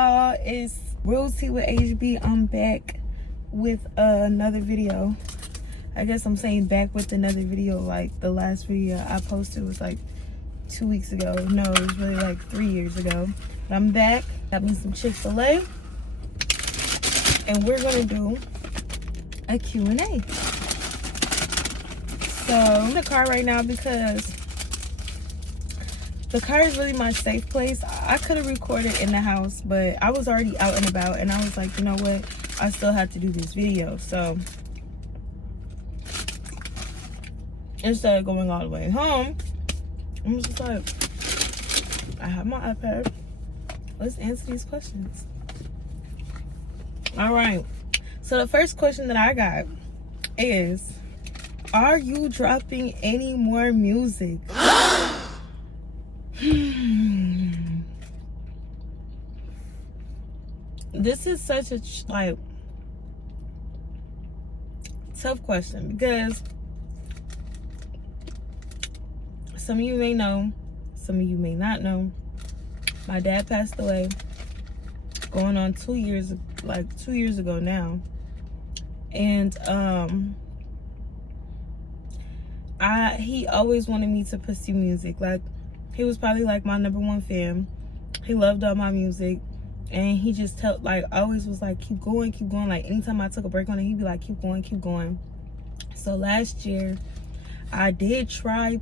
y'all, it's Rosie with HB. I'm back with another video. I guess I'm saying back with another video. Like the last video I posted was like 2 weeks ago. No, it was really like 3 years ago. But I'm back. Got me some Chick-fil-A. And we're gonna do a Q&A. So I'm in the car right now because the car is really my safe place. I could have recorded in the house, but I was already out and about, and I was like, you know what? I still have to do this video. So instead of going all the way home, I'm just like, I have my iPad. Let's answer these questions. All right. So the first question that I got is, are you dropping any more music? This is such a like tough question because some of you may know, some of you may not know. My dad passed away going on 2 years, like 2 years ago now. And he always wanted me to pursue music. Like, he was probably like my #1 fan. He loved all my music, and he just I always was like, keep going, keep going. Like, anytime I took a break on it, he'd be like, keep going, keep going. So last year I did try to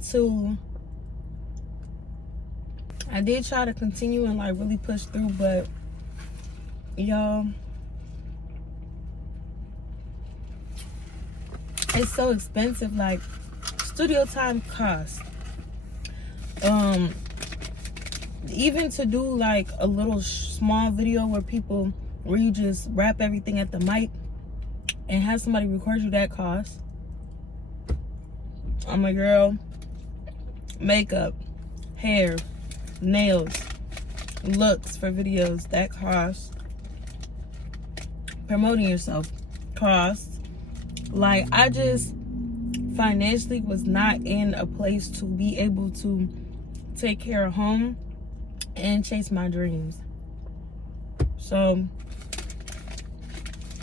continue and like really push through, but y'all, it's so expensive. Like, studio time costs. Even to do like a little small video where you just wrap everything at the mic and have somebody record you, that costs. I'm a girl. Makeup, hair, nails, looks for videos, that costs. Promoting yourself costs. Like, I just financially was not in a place to be able to take care of home and chase my dreams. So,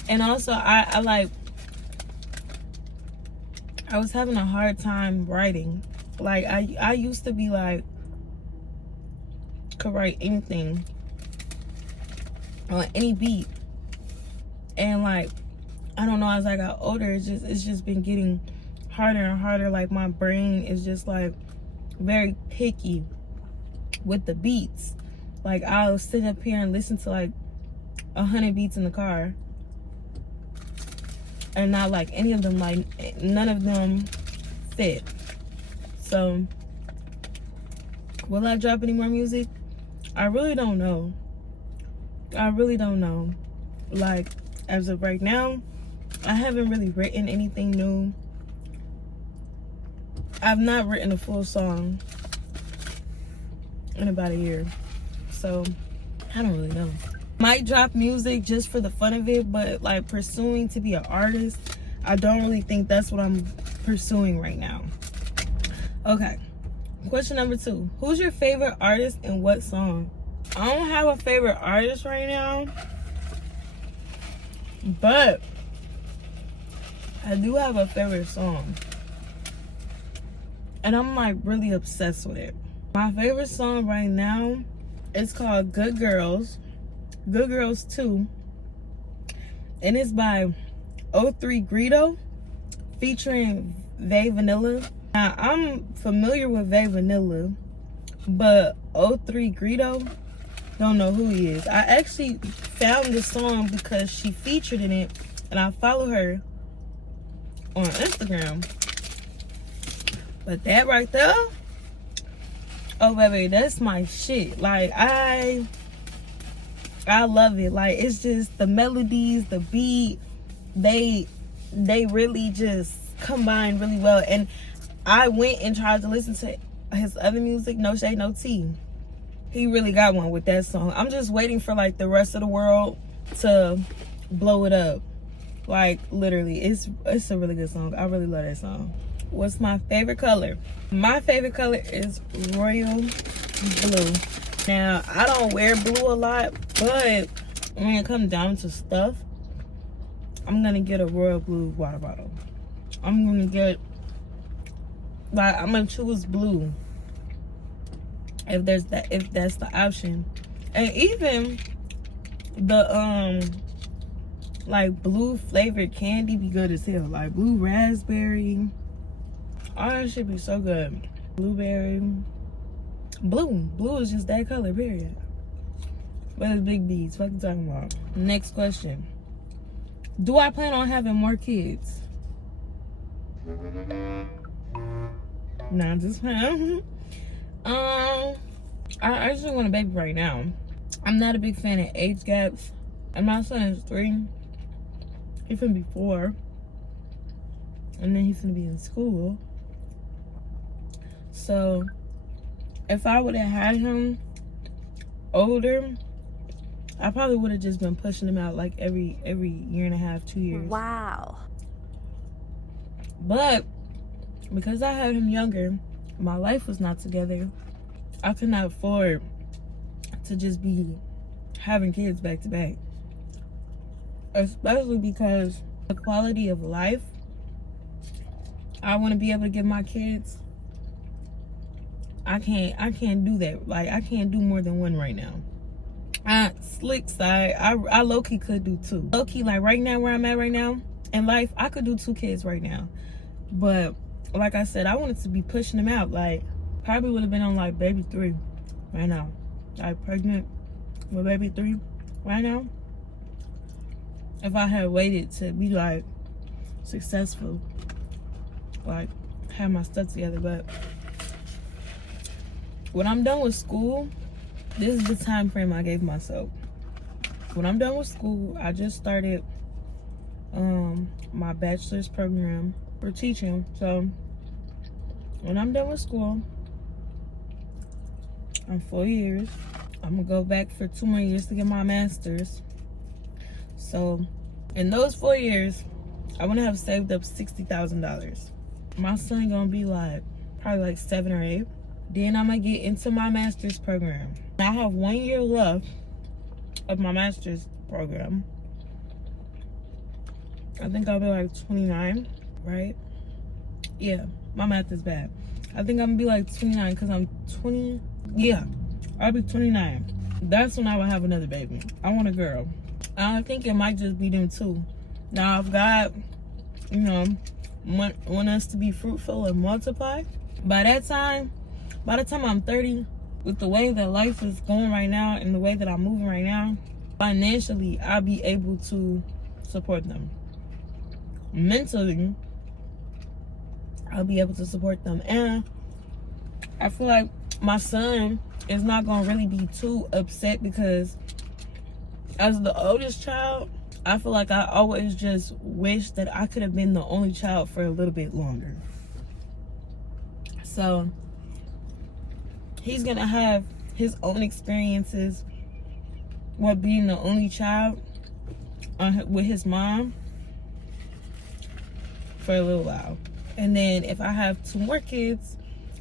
and also I was having a hard time writing. Like, I used to be like, could write anything on any beat, and like, I don't know, as I got older, it's just been getting harder and harder. Like, my brain is just like very picky with the beats. Like, I'll sit up here and listen to like 100 beats in the car, and not like any of them, like none of them fit. So will I drop any more music? I really don't know. I really don't know. Like, as of right now, I haven't really written anything new. I've not written a full song in about a year. So I don't really know. Might drop music just for the fun of it, but like pursuing to be an artist, I don't really think that's what I'm pursuing right now. Okay. Question number 2. Who's your favorite artist and what song? I don't have a favorite artist right now, but I do have a favorite song. And I'm like really obsessed with it. My favorite song right now is called Good Girls 2. And it's by 03 Greedo featuring Vay Vanilla. Now, I'm familiar with Vay Vanilla, but 03 Greedo, don't know who he is. I actually found this song because she featured in it, and I follow her on Instagram. But that right there, oh baby, that's my shit. Like, I love it. Like, it's just the melodies, the beat, they really just combine really well. And I went and tried to listen to his other music, No Shade, No Tea. He really got one with that song. I'm just waiting for like the rest of the world to blow it up. Like, literally, it's a really good song. I really love that song. What's my favorite color? My favorite color is royal blue. Now, I don't wear blue a lot, but when it comes down to stuff, I'm gonna get a royal blue water bottle. I'm gonna get, like, I'm gonna choose blue if that's the option. And even the like blue flavored candy be good as hell. Like blue raspberry, all that shit be so good. Blueberry, blue is just that color, period. But it's big B's. What you talking about? Next question. Do I plan on having more kids? Nah, just playing. I actually want a baby right now. I'm not a big fan of age gaps. And my son is 3. He's gonna be 4. And then he's gonna be in school. So if I would have had him older, I probably would have just been pushing him out like every year and a half, 2 years. Wow. But because I had him younger, my life was not together. I could not afford to just be having kids back to back. Especially because the quality of life I want to be able to give my kids, I can't do that. Like, I can't do more than one right now. Slick side, I low-key could do 2. Low-key, like right now, where I'm at right now in life, I could do 2 kids right now. But like I said, I wanted to be pushing them out. Like, probably would have been on like baby 3 right now. Like pregnant with baby 3 right now. If I had waited to be like successful, like have my stuff together. But when I'm done with school, this is the time frame I gave myself. When I'm done with school, I just started my bachelor's program for teaching. So when I'm done with school, I'm 4 years. I'm gonna go back for 2 more years to get my master's. So in those 4 years, I want to have saved up $60,000. My son gonna be like probably like 7 or 8. Then I'm gonna get into my master's program. I have 1 year left of my master's program. I think I'll be like 29, right? Yeah, my math is bad. I think I'm gonna be like 29 because I'm 20. Yeah, I'll be 29. That's when I will have another baby. I want a girl. I think it might just be them 2. Now, if God, you know, want us to be fruitful and multiply, by the time I'm 30, with the way that life is going right now and the way that I'm moving right now, financially, I'll be able to support them. Mentally, I'll be able to support them. And I feel like my son is not going to really be too upset because as the oldest child, I feel like I always just wish that I could have been the only child for a little bit longer. So he's going to have his own experiences with being the only child with his mom for a little while. And then if I have 2 more kids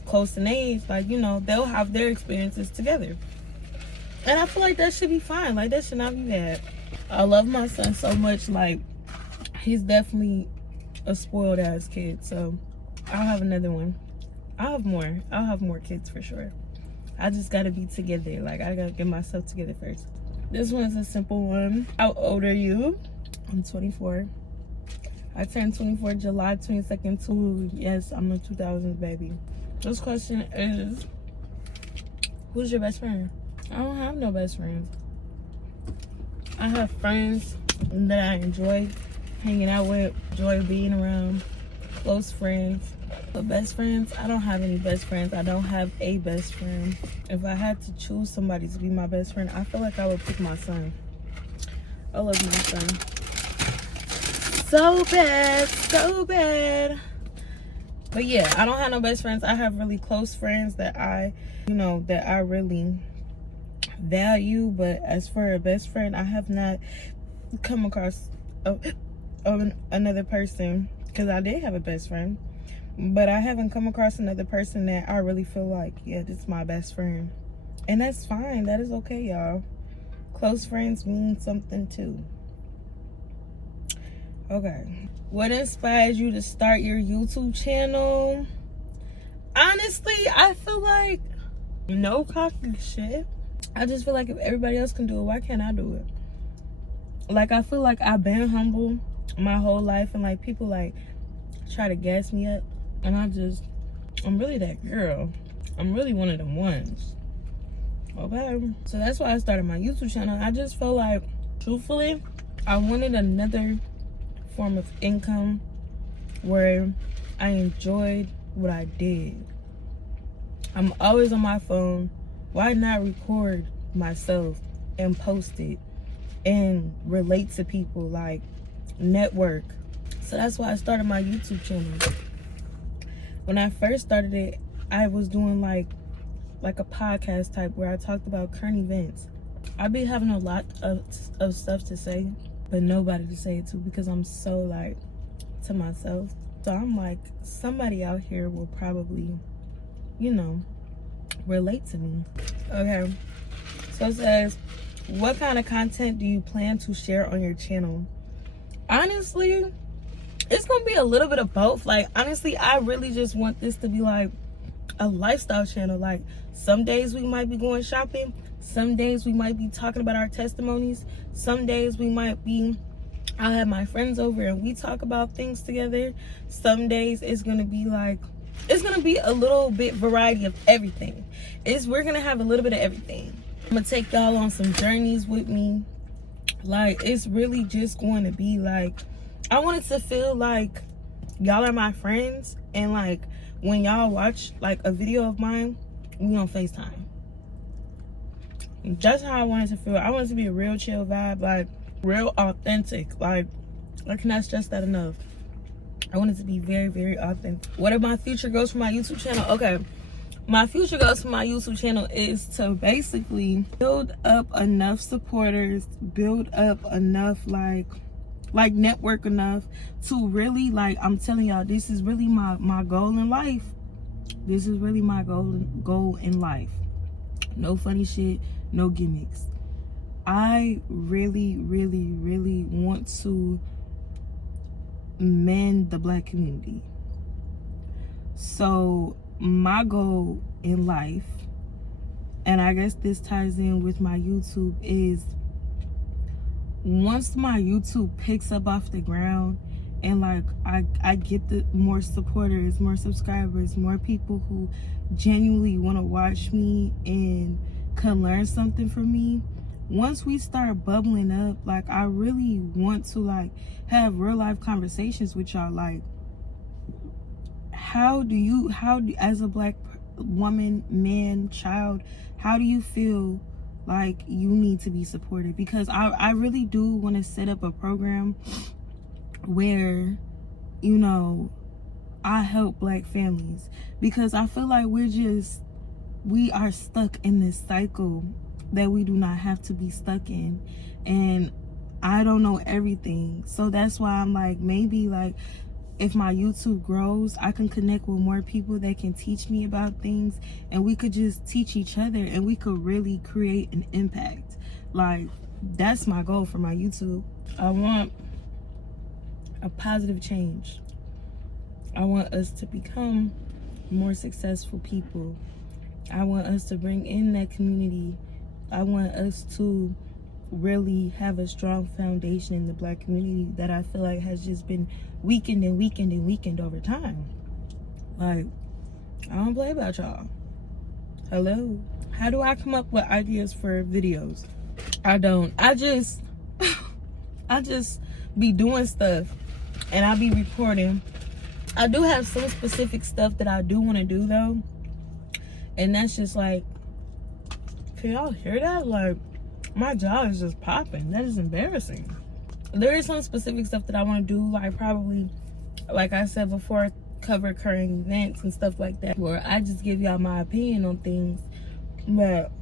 close in age, like, you know, they'll have their experiences together. And I feel like that should be fine. Like, that should not be bad. I love my son so much. Like, he's definitely a spoiled ass kid. So I'll have another one. I'll have more kids for sure. I just gotta be together. Like, I gotta get myself together first. This one's a simple one. How old are you? I'm 24. I turned 24 July 22nd too. Yes, I'm a 2000s baby. This question is, who's your best friend? I don't have no best friends. I have friends that I enjoy hanging out with, enjoy being around, close friends. But best friends, I don't have any best friends. I don't have a best friend. If I had to choose somebody to be my best friend, I feel like I would pick my son. I love my son. So bad, so bad. But yeah, I don't have no best friends. I have really close friends that I really value. But as for a best friend, I have not come across another person, because I did have a best friend, but I haven't come across another person that I really feel like, yeah, this is my best friend. And that's fine. That is okay, y'all. Close friends mean something too. Okay. What inspired you to start your YouTube channel? Honestly, I feel like no cocky shit. I just feel like if everybody else can do it, why can't I do it? Like, I feel like I've been humble my whole life, and like people like try to gas me up, and I'm really that girl. I'm really one of them ones. Okay, so that's why I started my YouTube channel. I just felt like, truthfully, I wanted another form of income where I enjoyed what I did. I'm always on my phone. Why not record myself and post it and relate to people, like network? So that's why I started my YouTube channel. When I first started it, I was doing like a podcast type where I talked about current events. I be having a lot of stuff to say, but nobody to say it to because I'm so like to myself. So I'm like, somebody out here will probably, you know, relate to me. Okay, so it says, what kind of content do you plan to share on your channel? Honestly, it's gonna be a little bit of both. Like, honestly, I really just want this to be like a lifestyle channel. Like, some days we might be going shopping, some days we might be talking about our testimonies, some days we might be, I'll have my friends over and we talk about things together. Some days it's gonna be like, it's gonna be a little bit variety of everything. We're gonna have a little bit of everything. I'm gonna take y'all on some journeys with me. Like, it's really just going to be like, I want it to feel like y'all are my friends, and like when y'all watch like a video of mine, we on FaceTime. That's how I want it to feel. I want it to be a real chill vibe, like real authentic. Like, I cannot stress that enough. I want it to be very, very authentic. What are my future goals for my YouTube channel? Okay, my future goals for my YouTube channel is to basically build up enough supporters, build up enough like network enough to really, like, I'm telling y'all, this is really my goal in life. This is really my goal in life. No funny shit, no gimmicks. I really, really, really want to mend the Black community. So my goal in life, and I guess this ties in with my YouTube, is once my YouTube picks up off the ground and like I get the more supporters, more subscribers, more people who genuinely want to watch me and can learn something from me, once we start bubbling up, like, I really want to like have real life conversations with y'all. Like, how do as a Black woman, man, child, how do you feel like you need to be supported? Because I really do want to set up a program where, you know, I help Black families, because I feel like we are stuck in this cycle that we do not have to be stuck in, and I don't know everything. So that's why I'm like, maybe like if my YouTube grows, I can connect with more people that can teach me about things, and we could just teach each other, and we could really create an impact. Like, that's my goal for my YouTube. I want a positive change. I want us to become more successful people. I want us to bring in that community. I want us to really have a strong foundation in the Black community that I feel like has just been weakened and weakened and weakened over time. Like, I don't play about y'all. Hello. How do I come up with ideas for videos? I don't. I just be doing stuff and I be recording. I do have some specific stuff that I do want to do though, and that's just like, can y'all hear that? Like, my jaw is just popping. That is embarrassing. There is some specific stuff that I want to do, like probably, like I said before, cover current events and stuff like that, where I just give y'all my opinion on things. But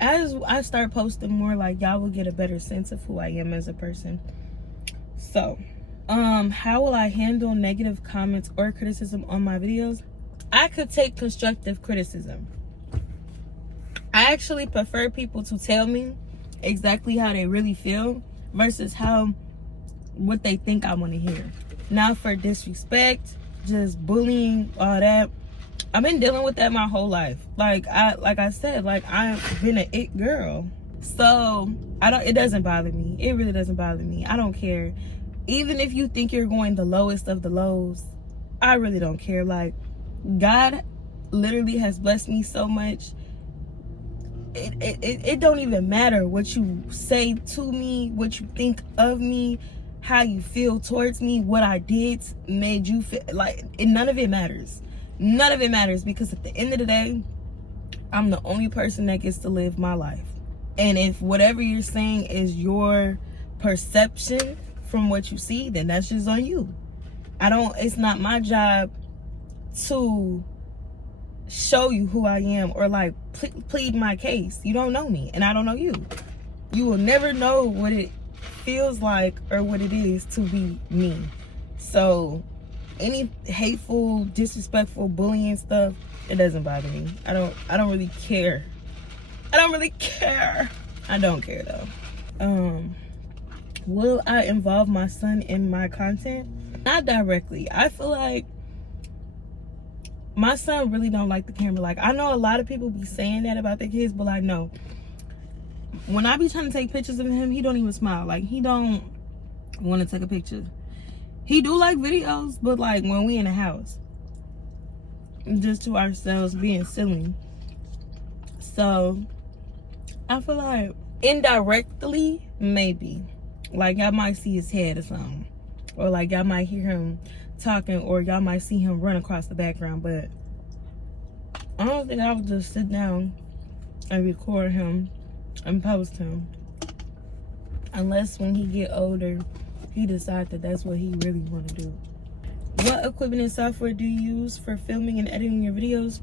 as I start posting more, like, y'all will get a better sense of who I am as a person. So, how will I handle negative comments or criticism on my videos? I could take constructive criticism. I actually prefer people to tell me exactly how they really feel versus what they think I want to hear. Now for disrespect, just bullying, all that, I've been dealing with that my whole life. Like I said, like I've been an it girl. So it doesn't bother me. It really doesn't bother me. I don't care. Even if you think you're going the lowest of the lows, I really don't care. Like, God literally has blessed me so much. It don't even matter what you say to me, what you think of me, how you feel towards me, what I did made you feel like none of it matters. None of it matters, because at the end of the day, I'm the only person that gets to live my life. And if whatever you're saying is your perception from what you see, then that's just on you. It's not my job to show you who I am or like plead my case. You don't know me and I don't know you. You will never know what it feels like or what it is to be me. So any hateful, disrespectful, bullying stuff, it doesn't bother me. I don't really care. I don't really care. I don't care though. Will I involve my son in my content? Not directly. I feel like my son really don't like the camera. Like, I know a lot of people be saying that about their kids, but like, no. When I be trying to take pictures of him, he don't even smile. Like, he don't want to take a picture. He do like videos, but like when we in the house, just to ourselves, being silly. So I feel like indirectly, maybe, like y'all might see his head or something, or like y'all might hear him talking, or y'all might see him run across the background. But I don't think I would just sit down and record him and post him, unless when he get older he decide that that's what he really want to do. What equipment and software do you use for filming and editing your videos?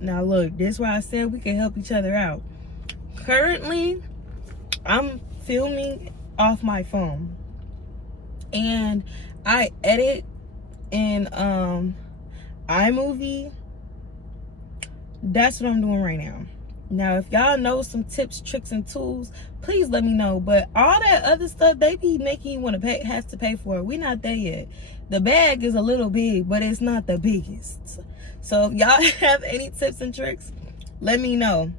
Now look, this is why I said we can help each other out. Currently I'm filming off my phone and I edit in iMovie. That's what I'm doing right now. Now if y'all know some tips, tricks, and tools, please let me know. But all that other stuff, they be making you want to have to pay for it. We not there yet. The bag is a little big, but it's not the biggest. So if y'all have any tips and tricks, let me know,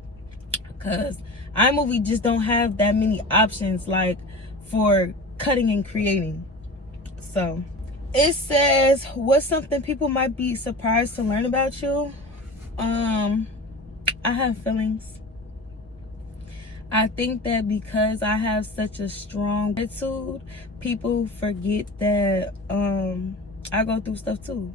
because iMovie just don't have that many options like for cutting and creating. So it says, what's something people might be surprised to learn about you? I have feelings. I think that because I have such a strong attitude, people forget that I go through stuff too.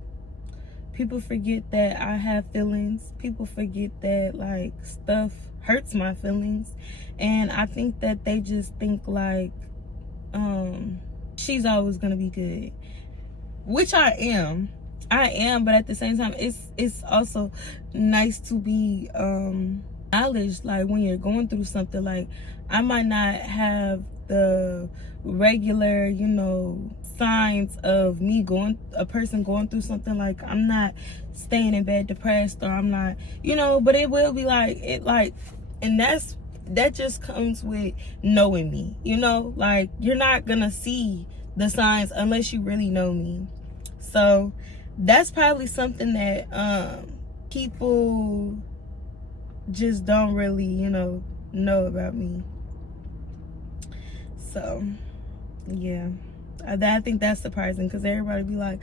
People forget that I have feelings. People forget that like stuff hurts my feelings. And I think that they just think like she's always gonna be good, which I am, but at the same time it's also nice to be acknowledged. Like when you're going through something, like I might not have the regular, you know, signs of a person going through something. Like I'm not staying in bed depressed, or I'm not, you know, but it will be like it, like, and that just comes with knowing me, you know. Like you're not gonna see the signs unless you really know me. So that's probably something that people just don't really, you know about me. So yeah, I think that's surprising, because everybody be like,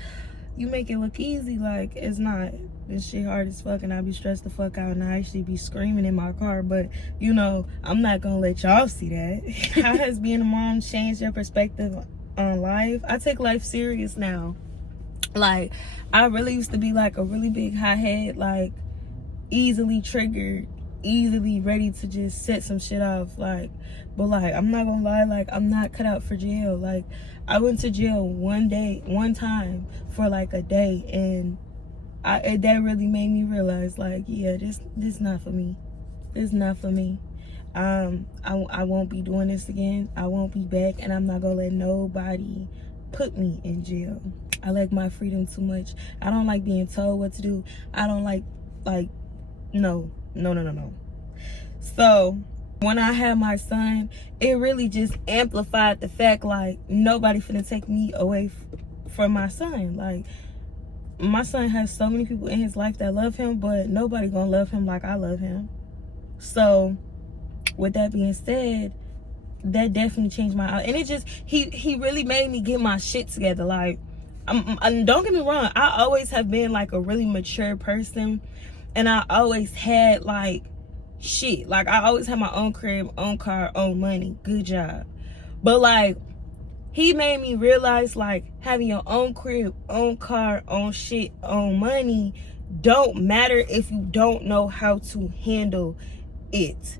you make it look easy. Like it's not. This shit hard as fuck, and I be stressed the fuck out, and I actually be screaming in my car. But you know, I'm not gonna let y'all see that. How has being a mom changed your perspective on life? I take life serious now. Like I really used to be like a really big hothead, like easily triggered, easily ready to just set some shit off. Like, but like I'm not gonna lie, like I'm not cut out for jail. Like I went to jail one time for like a day, and that really made me realize, like, yeah, this not for me. This not for me. I won't be doing this again. I won't be back, and I'm not gonna let nobody put me in jail. I like my freedom too much. I don't like being told what to do. I don't like no. So when I had my son, it really just amplified the fact, like, nobody finna take me away from my son. Like, my son has so many people in his life that love him, but nobody gonna love him like I love him. So with that being said, that definitely changed my out. And it just, he really made me get my shit together. Like, don't get me wrong, I always have been like a really mature person, and I always had like shit. Like, I always had my own crib, own car, own money. Good job. But like, he made me realize, like, having your own crib, own car, own shit, own money don't matter if you don't know how to handle it.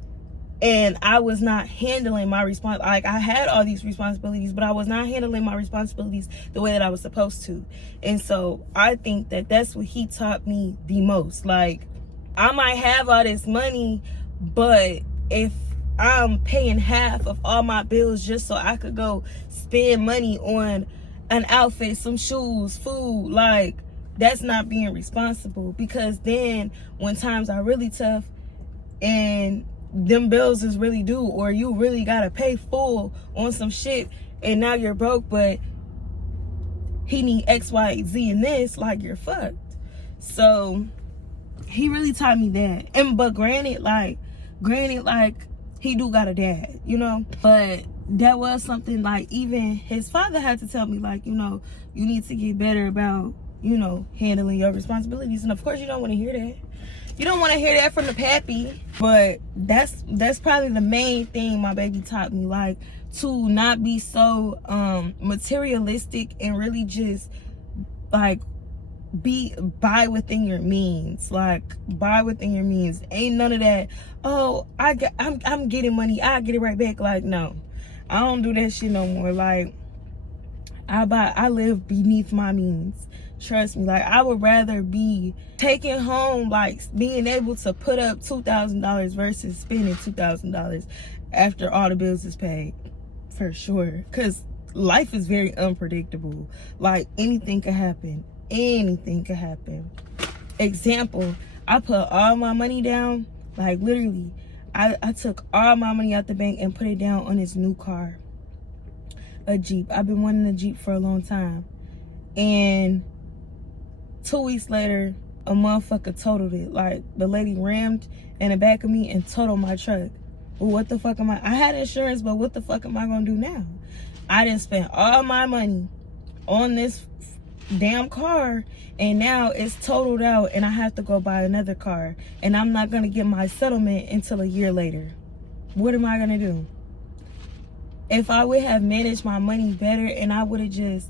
And I was not handling my like, I had all these responsibilities, but I was not handling my responsibilities the way that I was supposed to. And so I think that that's what he taught me the most. Like, I might have all this money, but if I'm paying half of all my bills just so I could go spend money on an outfit, some shoes, food, like, that's not being responsible. Because then when times are really tough and them bills is really due, or you really gotta pay full on some shit, and now you're broke, but he need X, Y, Z and this, like, you're fucked. So he really taught me that. And but granted, like, he do got a dad, you know, but that was something, like, even his father had to tell me, like, you know, you need to get better about, you know, handling your responsibilities. And of course you don't want to hear that. You don't want to hear that from the pappy. But that's probably the main thing my baby taught me, like, to not be so materialistic, and really just, like, buy within your means. Like, buy within your means. Ain't none of that, oh, I'm getting money, I get it right back. Like, no, I don't do that shit no more. Like, I live beneath my means. Trust me. Like, I would rather be taking home, like, being able to put up $2,000 versus spending $2,000 after all the bills is paid, for sure. Because life is very unpredictable. Like, anything could happen. Anything could happen. Example, I put all my money down. Like, literally, I took all my money out the bank and put it down on this new car, a Jeep. I've been wanting a Jeep for a long time. And 2 weeks later, a motherfucker totaled it. Like, the lady rammed in the back of me and totaled my truck. Well, what the fuck am I had insurance, but what the fuck am I gonna do now? I didn't spend all my money on this damn car, and now it's totaled out, and I have to go buy another car, and I'm not gonna get my settlement until a year later. What am I gonna do? If I would have managed my money better, and I would have just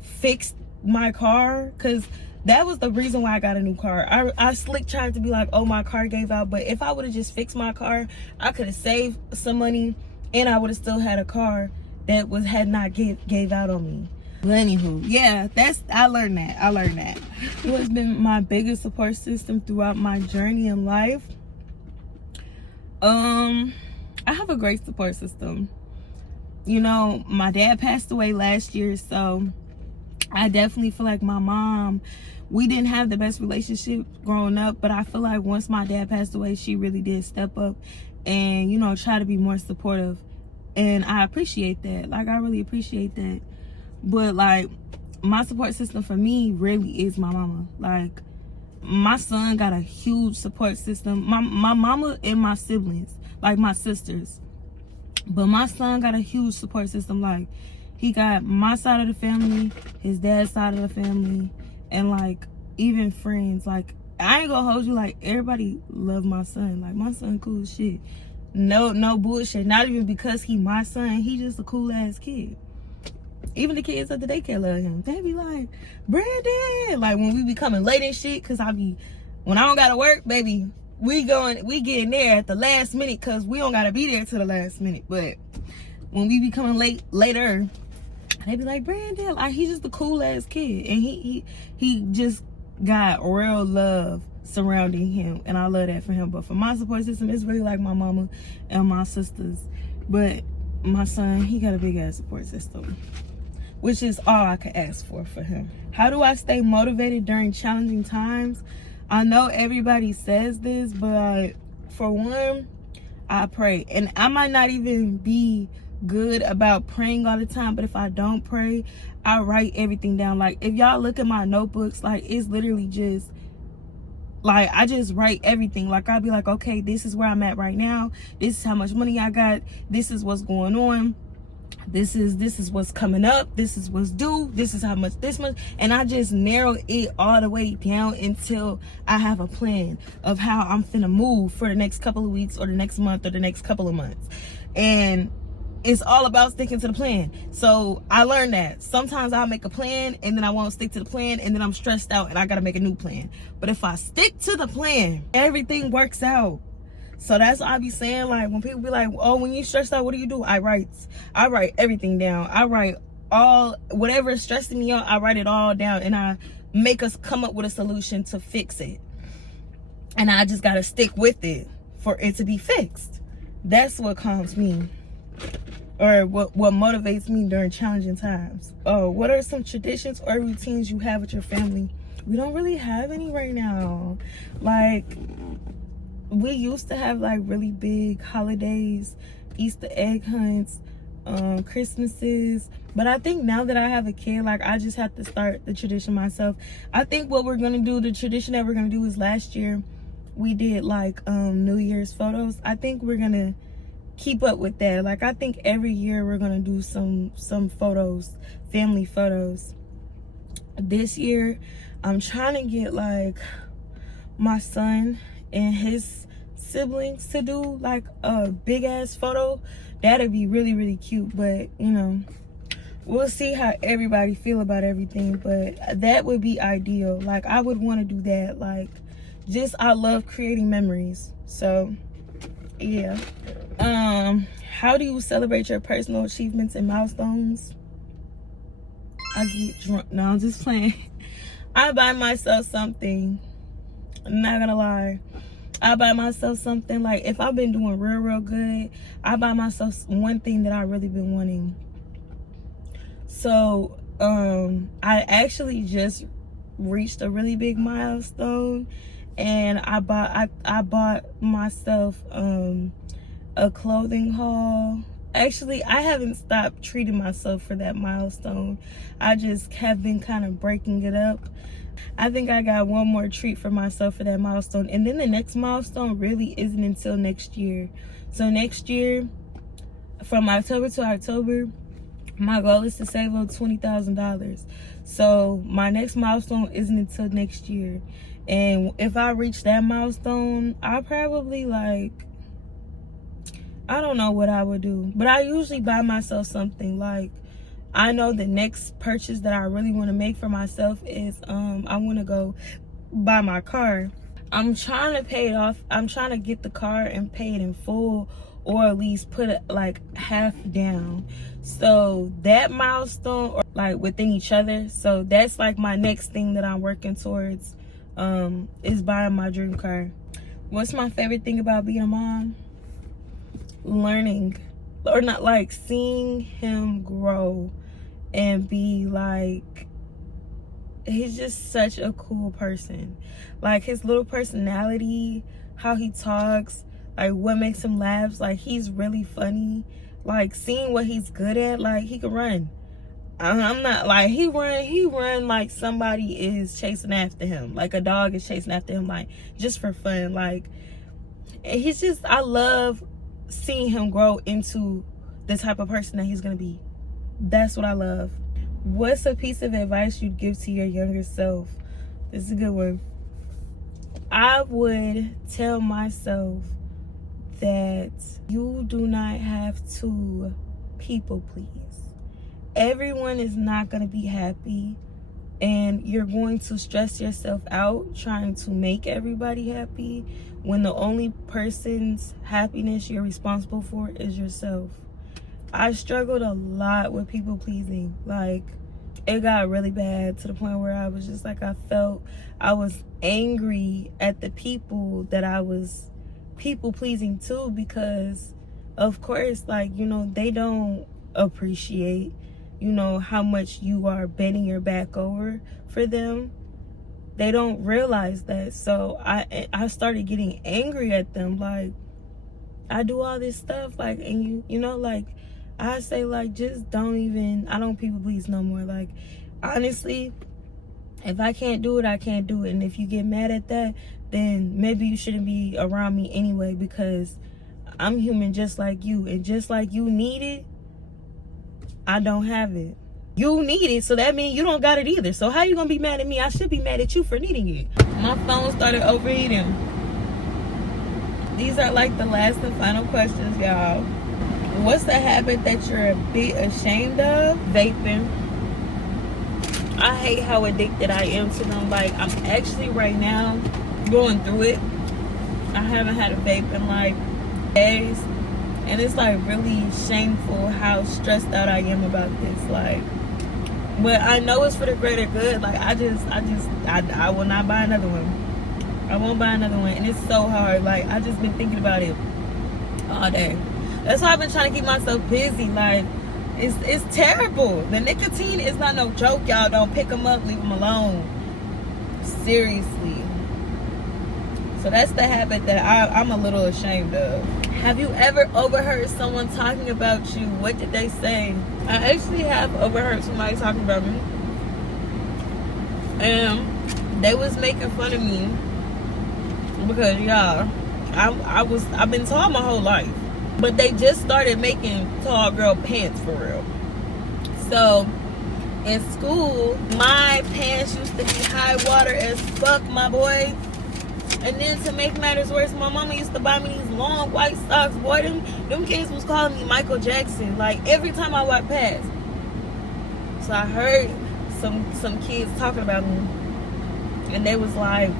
fixed my car, because that was the reason why I got a new car. I slick tried to be like, oh, my car gave out, but if I would have just fixed my car, I could have saved some money, and I would have still had a car that had not gave out on me. But anywho, yeah, I learned that. It has been my biggest support system throughout my journey in life. I have a great support system. You know, my dad passed away last year, so I definitely feel like my mom, we didn't have the best relationship growing up, but I feel like once my dad passed away, she really did step up and, you know, try to be more supportive. And I appreciate that. Like, I really appreciate that. But, like, my support system for me really is my mama. Like, my son got a huge support system. My mama and my siblings, like my sisters. But my son got a huge support system. Like, he got my side of the family, his dad's side of the family, and, like, even friends. Like, I ain't gonna hold you, like, everybody love my son. Like, my son cool as shit. No bullshit. Not even because he my son. He just a cool ass kid. Even the kids at the daycare love him. They be like, Brandon. Like, when we be coming late and shit, because when I don't gotta work, baby, we getting there at the last minute, because we don't gotta be there till the last minute. But when we be coming later, they be like, Brandon. Like, he's just a cool ass kid. And he just got real love surrounding him. And I love that for him. But for my support system, it's really like my mama and my sisters. But my son, he got a big ass support system, which is all I could ask for him. How do I stay motivated during challenging times? I know everybody says this, but for one, I pray. And I might not even be good about praying all the time, but if I don't pray, I write everything down. Like, if y'all look at my notebooks, like, it's literally just like, I just write everything. Like, I'll be like, okay, this is where I'm at right now, this is how much money I got, this is what's going on, this is what's coming up, this is what's due, this is how much this much, and I just narrow it all the way down until I have a plan of how I'm finna move for the next couple of weeks or the next month or the next couple of months. And it's all about sticking to the plan. So I learned that sometimes I'll make a plan and then I won't stick to the plan, and then I'm stressed out and I gotta make a new plan. But if I stick to the plan, everything works out. So that's what I be saying. Like, when people be like, oh, when you stressed out, what do you do? I write everything down. I write all, whatever is stressing me out, I write it all down, and I make us come up with a solution to fix it. And I just gotta stick with it for it to be fixed. That's what calms me, or what motivates me during challenging times. Oh, what are some traditions or routines you have with your family? We don't really have any right now. Like, we used to have like really big holidays, Easter egg hunts, Christmases. But I think now that I have a kid, like, I just have to start the tradition myself. I think what we're gonna do, the tradition that we're gonna do, is last year we did like New Year's photos. I think we're gonna keep up with that. Like, I think every year we're gonna do some photos, family photos. This year I'm trying to get like my son and his siblings to do like a big ass photo. That'd be really, really cute. But you know, we'll see how everybody feel about everything, but that would be ideal. Like, I would want to do that. Like, just, I love creating memories. So yeah. How do you celebrate your personal achievements and milestones? I get drunk. No, I'm just playing. I buy myself something. I'm not gonna lie. I buy myself something. Like, if I've been doing real good, I buy myself one thing that I really been wanting. So I actually just reached a really big milestone, and I bought myself a clothing haul. Actually, I haven't stopped treating myself for that milestone. I just have been kind of breaking it up. I think I got one more treat for myself for that milestone, and then the next milestone really isn't until next year. So next year, from October to October, my goal is to save up $20,000. So my next milestone isn't until next year. And if I reach that milestone, I probably, like, I don't know what I would do, but I usually buy myself something. Like, I know the next purchase that I really want to make for myself is I want to go buy my car. I'm trying to pay it off. I'm trying to get the car and pay it in full, or at least put it like half down. So that milestone, or like within each other. So that's like my next thing that I'm working towards, is buying my dream car. What's my favorite thing about being a mom? Learning, or not, like, seeing him grow and be like, he's just such a cool person. Like, his little personality, how he talks, like what makes him laugh, like, he's really funny. Like, seeing what he's good at, like, he can run. I'm not like, he run like somebody is chasing after him, like a dog is chasing after him, like, just for fun. Like, he's just, I love seeing him grow into the type of person that he's gonna be. That's what I love. What's a piece of advice you'd give to your younger self? This is a good one. I would tell myself that you do not have to people please. Everyone is not going to be happy, and you're going to stress yourself out trying to make everybody happy when the only person's happiness you're responsible for is yourself. I struggled a lot with people pleasing. Like, it got really bad to the point where I was just like, I felt I was angry at the people that I was people pleasing to, because of course, like, you know, they don't appreciate, you know, how much you are bending your back over for them. They don't realize that. So I started getting angry at them. Like, I do all this stuff, like, and you know, like, I say, like, just don't even, I don't people please no more. Like, honestly, if I can't do it, I can't do it. And if you get mad at that, then maybe you shouldn't be around me anyway, because I'm human just like you. And just like you need it, I don't have it. You need it, so that means you don't got it either. So how you gonna be mad at me? I should be mad at you for needing it. My phone started overheating. These are like the last and final questions, y'all. What's the habit that you're a bit ashamed of? Vaping. I hate how addicted I am to them. Like, I'm actually right now going through it. I haven't had a vape in like days, and it's like really shameful how stressed out I am about this. Like, but I know it's for the greater good. Like, I will not buy another one. I won't buy another one, and it's so hard. Like, I just been thinking about it all day. That's why I've been trying to keep myself busy. Like, it's terrible. The nicotine is not no joke, y'all. Don't pick them up, leave them alone. Seriously. So that's the habit that I'm a little ashamed of. Have you ever overheard someone talking about you? What did they say? I actually have overheard somebody talking about me, and they was making fun of me because, y'all, I've been tall my whole life, but they just started making tall girl pants for real. So in school, my pants used to be high water as fuck, my boy. And then to make matters worse, my mama used to buy me these long white socks. Boy, them kids was calling me Michael Jackson, like, every time I walked past. So I heard some kids talking about me, and they was like,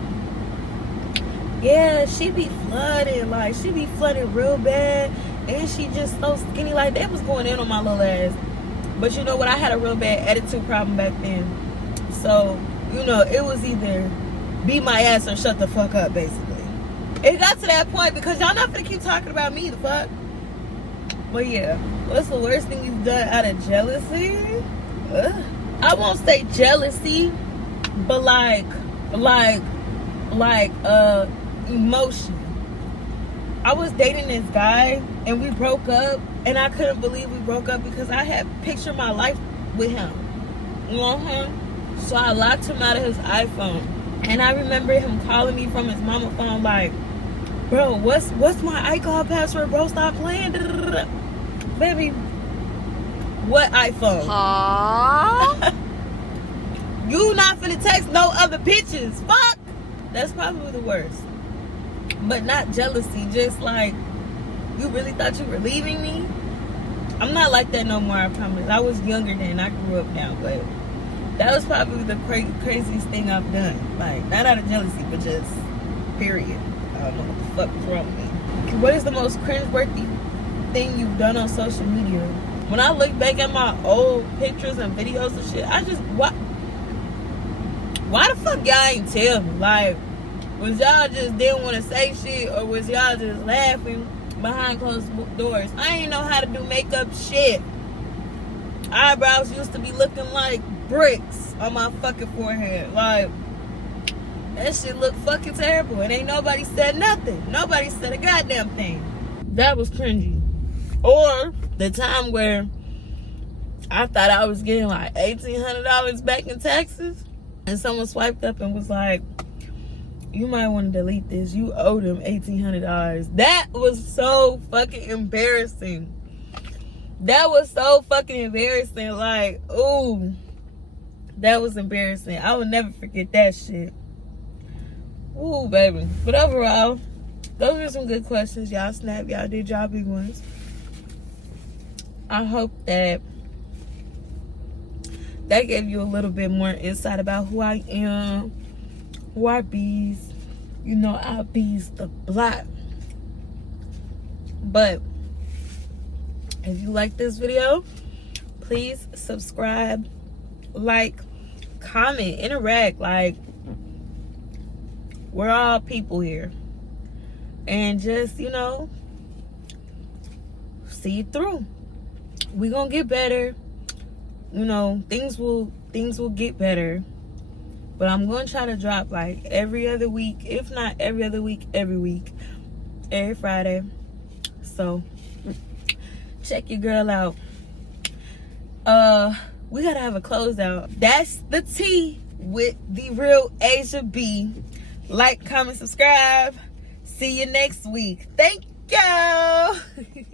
yeah, she be flooded, like, she be flooded real bad, and she just so skinny. Like, they was going in on my little ass. But you know what, I had a real bad attitude problem back then. So, you know, it was either beat my ass or shut the fuck up, basically. It got to that point because y'all not gonna keep talking about me, the fuck. But yeah, what's the worst thing you've done out of jealousy? I won't say jealousy, but like emotion. I was dating this guy and we broke up, and I couldn't believe we broke up because I had pictured my life with him. You know what I'm saying? So I locked him out of his iPhone. And I remember him calling me from his mama phone like, bro, what's my iCloud password, bro? Stop playing. Baby, what iPhone? Aww. You not finna text no other pictures. Fuck. That's probably the worst. But not jealousy. Just like, you really thought you were leaving me? I'm not like that no more, I promise. I was younger then. I grew up now, but that was probably the craziest thing I've done. Like, not out of jealousy, but just period. I don't know what the fuck is wrong with me. What is the most cringeworthy thing you've done on social media? When I look back at my old pictures and videos and shit, I just, why the fuck y'all ain't tell me? Like, was y'all just didn't want to say shit, or was y'all just laughing behind closed doors? I ain't know how to do makeup shit. Eyebrows used to be looking like bricks on my fucking forehead. Like, that shit look fucking terrible, and ain't nobody said nothing. Nobody said a goddamn thing. That was cringy. Or the time where I thought I was getting like $1,800 back in taxes, and someone swiped up and was like, you might want to delete this, you owe them $1,800. That was so fucking embarrassing. That was so fucking embarrassing. Like, ooh, that was embarrassing. I will never forget that shit. Ooh, baby. But overall, those are some good questions. Y'all snap. Y'all did y'all big ones. I hope that gave you a little bit more insight about who I am, who I bees. You know, I bees the block. But if you like this video, please subscribe, like, comment, interact. Like, we're all people here. And just, you know, see it through. We're gonna get better. You know, things will get better. But I'm gonna try to drop like every other week, if not every other week, every week, every Friday. So check your girl out. We gotta have a closeout. That's the tea with the real Asia B. Like, comment, subscribe. See you next week. Thank you.